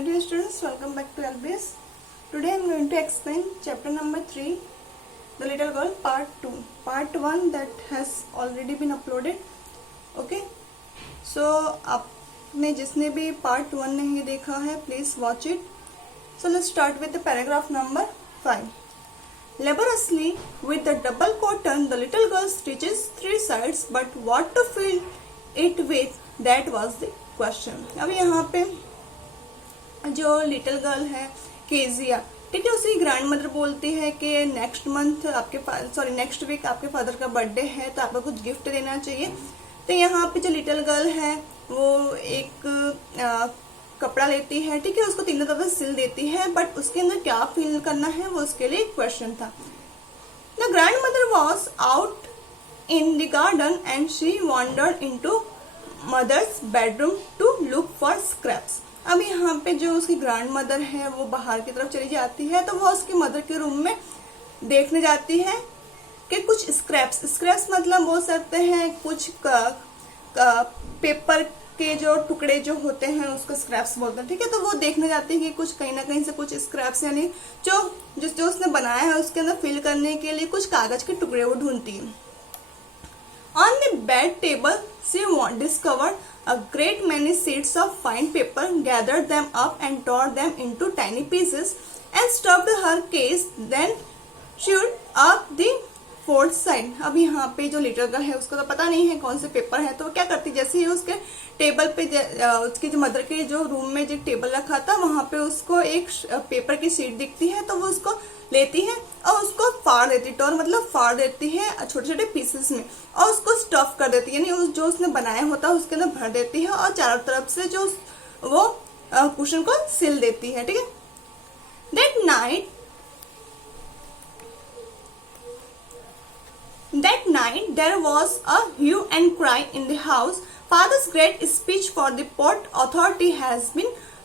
Hello dear students, welcome back to LBS. Today I am going to explain chapter number 3, The Little Girl part 2. Part 1 that has already been uploaded. Okay. So आपने जिसने भी part 1 नहीं देखा है, please watch it. So let's start with the paragraph number 5. Laboriously with the double cotton, the little girl stitches 3 sides, but what to fill it with, that was the question. अब यहाँ पे जो little girl है Kezia, ठीक है, उसकी grand mother बोलती है कि नेक्स्ट वीक आपके फादर का बर्थडे है तो आपको कुछ गिफ्ट देना चाहिए. तो यहाँ पे जो लिटिल गर्ल है वो एक कपड़ा लेती है, ठीक है, उसको तीनों तरफ से सिल देती है, बट उसके अंदर क्या फिल करना है वो उसके लिए क्वेश्चन था. The grandmother was out in the garden and she wandered into mother's bedroom to look for scraps. अब यहाँ पे जो उसकी ग्रैंड मदर है वो बाहर की तरफ चली जाती है, तो वो उसकी मदर के रूम में देखने जाती है कि कुछ स्क्रैप्स मतलब बोल सकते हैं कुछ पेपर के जो टुकड़े जो होते हैं उसको स्क्रैप्स बोलते हैं, ठीक है. तो वो देखने जाती है कि कुछ कहीं ना कहीं से कुछ स्क्रैप्स यानी जो उसने बनाया है उसके अंदर फिल करने के लिए कुछ कागज के टुकड़े वो ढूंढती है. On the bed table, she discovered a great many sheets of fine paper, gathered them up and tore them into tiny pieces and stuffed her case, then sewed up the fourth side. अब यहाँ पे जो little girl है उसको तो पता नहीं है कौन से पेपर है, तो वो क्या करती, जैसे ही उसके टेबल पे उसकी जो मदर के जो रूम में जो टेबल रखा था वहां पे उसको एक पेपर की शीट दिखती है, तो वो उसको लेती है और उसको फाड़ देती है. मतलब फाड़ देती है छोटे छोटे पीसेस में और उसको स्टफ कर देती है, यानी जो उसने बनाया होता है उसके अंदर भर देती है और चारों तरफ से जो वो कुशन को सिल देती है, ठीक है. That night there was a hue and cry in the house. Father's great speech for the port authority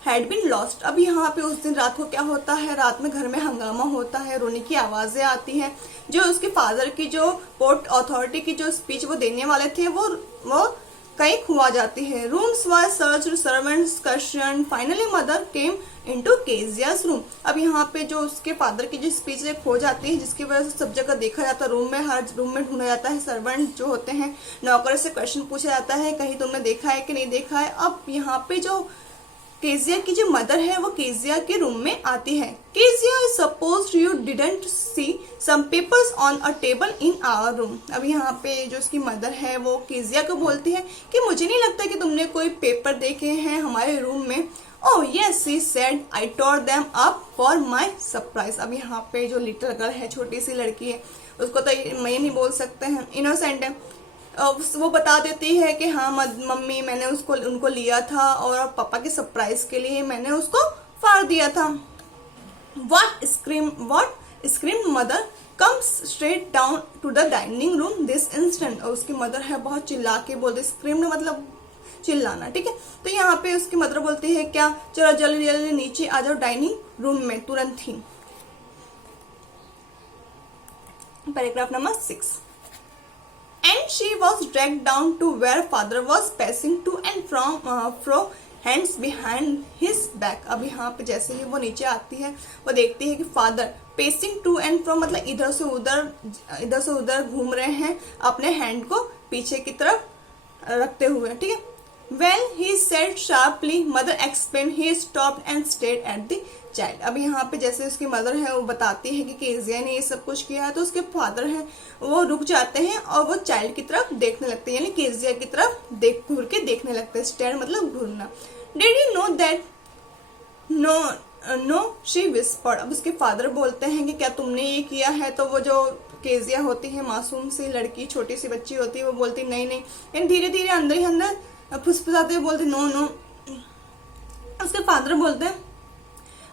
had been lost. अब यहाँ पे उस दिन रात को क्या होता है, रात में घर में हंगामा होता है, रोने की आवाजें आती हैं. जो उसके फादर की जो पोर्ट अथॉरिटी की जो स्पीच वो देने वाले थे वो कहीं खुआ जाती है. Rooms were searched, servants questioned, finally mother came into Kezia's room. अब यहाँ पे जो उसके फादर की जो स्पीच है खो जाती है, जिसकी वजह से सब जगह देखा जाता है, हर रूम में ढूंढा जाता है. सर्वेंट जो होते हैं नौकर से क्वेश्चन पूछा जाता है, कहीं तुमने देखा है कि नहीं देखा है. अब यहाँ पे जो केजिया की जो मदर है वो केजिया के रूम में आती है. Kezia is supposed you didn't see some papers on a table in our room. अब यहाँ पे जो उसकी मदर है वो केजिया को बोलती है कि मुझे नहीं लगता कि तुमने कोई पेपर देखे हैं हमारे रूम में. Oh yes she said, I tore them up for my surprise. अब यहाँ पे जो लिटिल गर्ल है, छोटी सी लड़की है, उसको तो मैं नहीं बोल सकते हैं, इनोसेंट है, वो बता देती है कि हाँ मम्मी मैंने उनको लिया था और पापा के सरप्राइज के लिए मैंने उसको फाड़ दिया था. What screamed mother, comes straight down to the dining room this instant. और उसकी मदर है बहुत चिल्ला के बोलती, स्क्रीम्ड मतलब चिल्लाना, ठीक है. तो यहाँ पे उसकी मदर बोलती है क्या, चलो जल्दी जल्दी नीचे आ जाओ डाइनिंग रूम में तुरंत ही. Paragraph number 6. And she was dragged down to where father was pacing to and fro, hands behind his back. अब यहाँ पे जैसे ही वो नीचे आती है वो देखती है कि father pacing to and fro मतलब इधर से उधर घूम रहे हैं अपने हैंड को पीछे की तरफ रखते हुए, ठीक है. Well, he said sharply, mother explained, he stopped and stared at the child. अब यहाँ पे जैसे उसकी मदर है वो बताती है कि केजिया ने ये सब कुछ किया है, तो उसके फादर हैं वो रुक जाते हैं और वो चाइल्ड की तरफ देखने लगते हैं, यानी केजिया की तरफ घूर के देखने लगते हैं. स्टेयर मतलब घूरना. Did you know that? No, she whispered. अब उसके फादर बोलते हैं कि क्या तुमने ये किया है, तो वो जो केजिया होती है मासूम सी लड़की, छोटी सी बच्ची होती है, वो बोलती नहीं, यानी धीरे धीरे अंदर ही अंदर फुसफुसाते हुए बोलते नो. उसके फादर बोलते हैं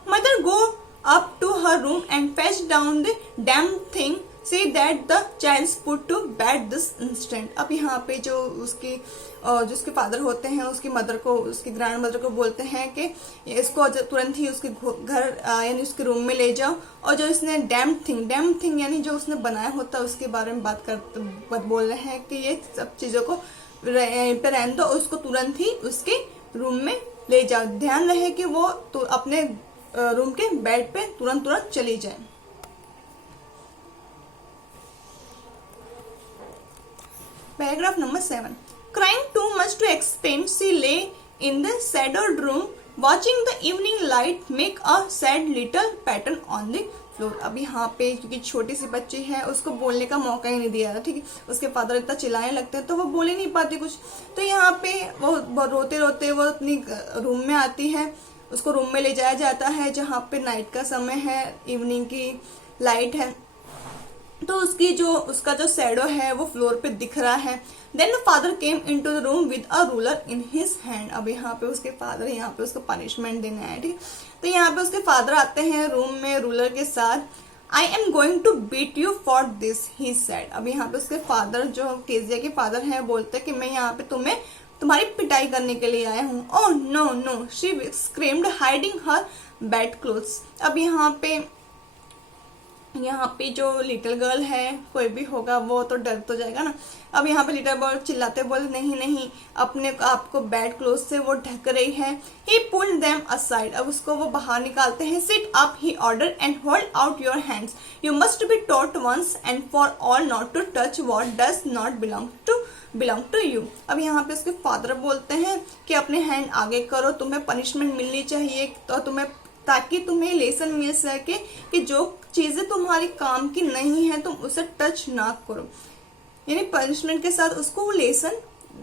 mother go up to her room and fetch down the damn thing, see that the child put to bed this instant. अब यहाँ पे जो उसके फादर होते हैं उसकी ग्रैंड मदर को बोलते हैं कि इसको तुरंत ही उसके घर यानी उसके रूम में ले जाओ, और जो इसने डैम थिंग यानी जो उसने बनाया होता है उसके बारे में बोल रहे हैं कि ये सब चीजों को पे रहने दो, उसको तुरंत ही उसके रूम में ले जाओ। ध्यान रहे कि वो तो अपने रूम के बेड पे तुरंत तुरंत चली जाए। Paragraph number 7, crying too much to explain, she lay in the shadowed room watching the evening light make a sad little pattern on the floor। अब यहाँ पे क्योंकि छोटी सी बच्ची है उसको बोलने का मौका ही नहीं दिया था, ठीक है। उसके फादर इतना चिल्लाने लगते हैं तो वो बोल ही नहीं पाती कुछ। तो यहाँ पे वो रोते रोते वो अपनी रूम में आती है, उसको रूम में ले जाया जाता है जहाँ पे नाइट का समय है, इवनिंग की लाइट है। तो उसका जो शैडो है वो फ्लोर पे दिख रहा है। Then father came into the room with a ruler in his hand. अब यहाँ पे उसके फादर यहाँ पे उसको पनिशमेंट देने आए, ठीक। तो यहाँ पे उसके फादर आते हैं रूम में रूलर के साथ। I am going to beat you for this, he said. अब यहाँ पे उसके फादर जो केजिया के फादर हैं बोलते हैं कि मैं यहाँ पे तुम्हारी पिटाई करने के लिए आया हूँ। Oh no no, she screamed hiding her bedclothes. अब यहाँ पे जो लिटिल गर्ल है, कोई भी होगा वो तो डर तो जाएगा ना। अब यहाँ पे लिटिल गर्ल चिल्लाते बोले नहीं नहीं, अपने आपको बेड क्लोथ से वो ढक रही है। He pulled them aside. अब उसको वो बाहर निकालते हैं। Sit up, he order, and hold out your hands. You must be taught once and for all not to touch what does not belong to you. अब यहाँ पे उसके फादर बोलते हैं कि अपने हैंड आगे करो, तुम्हें पनिशमेंट मिलनी चाहिए तो ताकि तुम्हें लेसन मिल सके कि जो चीजें तुम्हारी काम की नहीं है तुम उसे टच ना करो। यानी पनिशमेंट के साथ उसको वो लेसन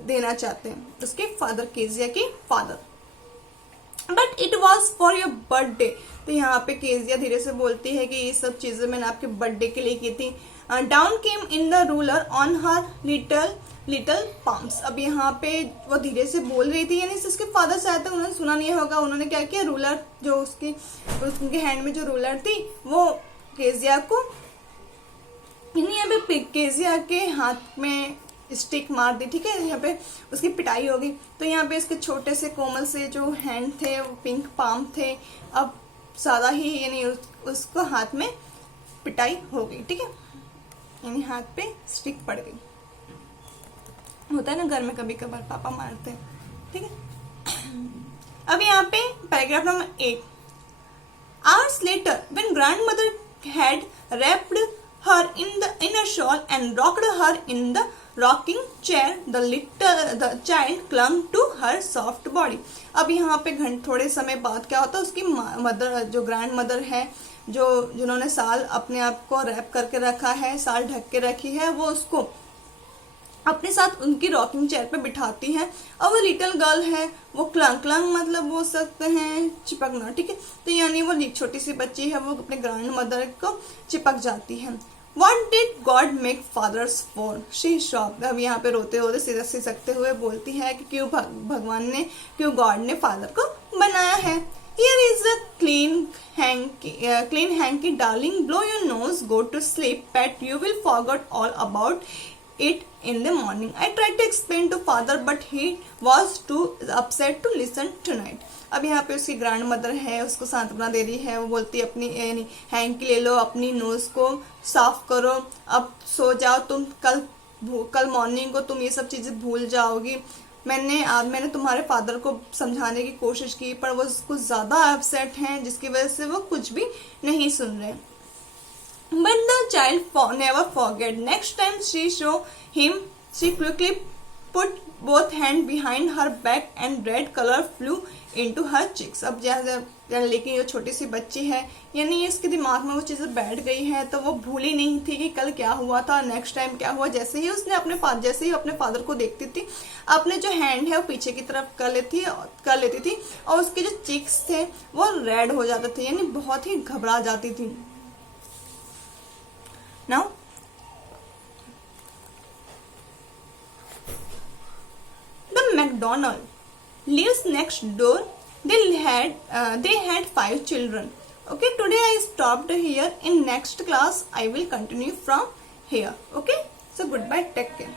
देना चाहते हैं उसके फादर, केजिया के father. But it was for your birthday. तो यहाँ पे केजिया धीरे से बोलती है कि ये सब चीजें मैंने आपके बर्थडे के लिए की थी। Down came in the ruler on her little palms. अब यहाँ पे वो धीरे से बोल रही थी, यानी उसके फादर शायद तक उन्होंने सुना नहीं होगा। उन्होंने क्या किया, रूलर जो उनके हैंड में जो रूलर थी वो केजिया को, यानी यहाँ पे केजिया के हाथ में स्टिक मार दी, ठीक है। यहाँ पे उसकी पिटाई होगी। तो यहाँ पे इसके छोटे से कोमल से जो हैंड थे वो पिंक पाम थे, अब सादा ही यानी उसको हाथ में पिटाई हो गई, ठीक है। यानी हाथ पे स्टिक पड़ गई। होता है ना घर में कभी कभार पापा मारते हैं, ठीक है। अब यहाँ पे paragraph number 8, hours later when grandmother had wrapped her in a shawl and rocked her in the rocking chair, the child clung to her soft body। अब यहाँ पे थोड़े समय बाद क्या होता है, उसकी मदर जो ग्रैंड मदर है, जिन्होंने साल अपने आप को रैप करके रखा है, साल ढक के रखी है, वो उसको अपने साथ उनकी रॉकिंग चेयर पे बिठाती है। और वो लिटिल गर्ल है, वो क्लंग मतलब बोल सकते हैं चिपकना, ठीक है। तो यानी वो छोटी सी बच्ची है, वो अपने ग्रैंड मदर को चिपक जाती है। What did God make fathers for? She sobbed। अब यहाँ पे रोते रोते सिसकते हुए बोलती है कि क्यों गॉड ने फादर को बनाया है। Here is a clean hanky, darling, blow your nose, go to sleep, pet, you will forget all about it in the morning। I tried to explain to father but he was too upset to listen tonight। अब यहाँ पे उसकी grand mother है, उसको सांत्वना दे रही है। वो बोलती है अपनी हैंकी ले लो, अपनी नोज को साफ करो, अब सो जाओ तुम, कल मॉर्निंग को तुम ये सब चीजें भूल जाओगी। मैंने तुम्हारे फादर को समझाने की कोशिश की पर वो कुछ ज्यादा अपसेट हैं, जिसकी वजह से वो कुछ भी नहीं सुन रहे। But the child never forget। Next time she saw him, she quickly put both hands behind her back and red color flew into her cheeks। अब लेकिन ये छोटी सी बच्ची है, यानी इसके दिमाग में वो चीजें बैठ गई है, तो वो भूली नहीं थी कि कल क्या हुआ था, नेक्स्ट टाइम क्या हुआ। जैसे ही अपने फादर को देखती थी, अपने जो हैंड है वो पीछे की तरफ कर लेती थी और उसके जो चिक्स थे वो रेड हो जाते थे, यानी बहुत ही घबरा जाती थी। Now the McDonald lives next door। They had 5 children। Okay, today I stopped here. In next class I will continue from here। Okay, so goodbye, take care।